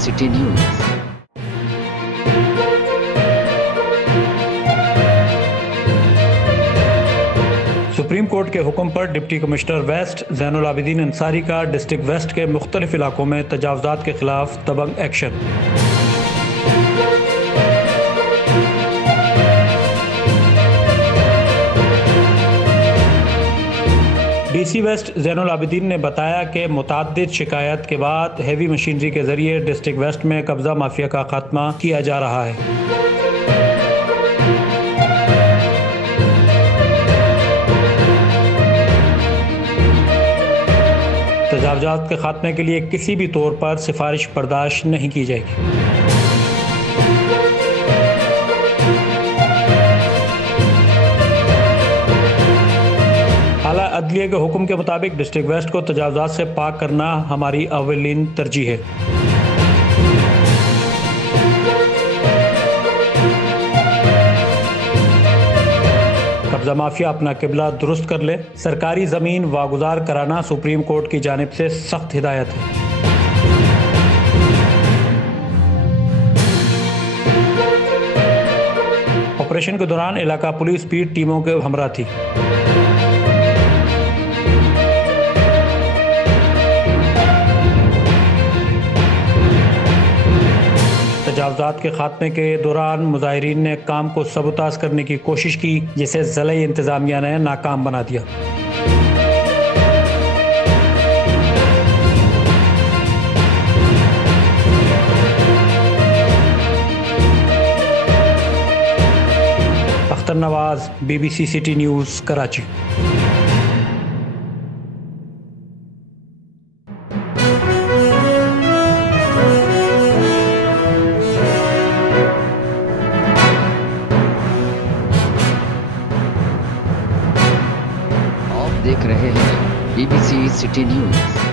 City news. Supreme court के हुक्म पर deputy commissioner west Zainul Abidin Ansari का डिस्ट्रिक्ट वेस्ट के मुख्तलिफ इलाकों में तजावुज़ात के खिलाफ दबंग action. DC west Zainul Abidin ने बताया कि मुतअद्दिद शिकायत के बाद हेवी मशीनरी के जरिए डिस्ट्रिक्ट वेस्ट में कब्जा माफिया का खात्मा किया जा रहा है। तजावुज़ात के खात्मे के लिए किसी भी तौर पर सिफारिश बर्दाश्त नहीं की जाएगी। आला अदलिया के हुक्म के मुताबिक डिस्ट्रिक्ट वेस्ट को तजावुज़ात से पाक करना हमारी अव्वलीन तरजीह है। कब्जा माफिया अपना किबला दुरुस्त कर ले। सरकारी ज़मीन वागुजार कराना सुप्रीम कोर्ट की जानिब से सख्त हिदायत है। ऑपरेशन के दौरान इलाका पुलिस भी टीमों के हमरा थी। तजावुज़ात के खात्मे के दौरान मुजाहिरीन ने काम को सबूताज करने की कोशिश की, जिसे ज़िला इंतज़ामिया ने नाकाम बना दिया। Akhtar Nawaz, BBC city news, Karachi. आप देख रहे हैं BBC सिटी न्यूज़।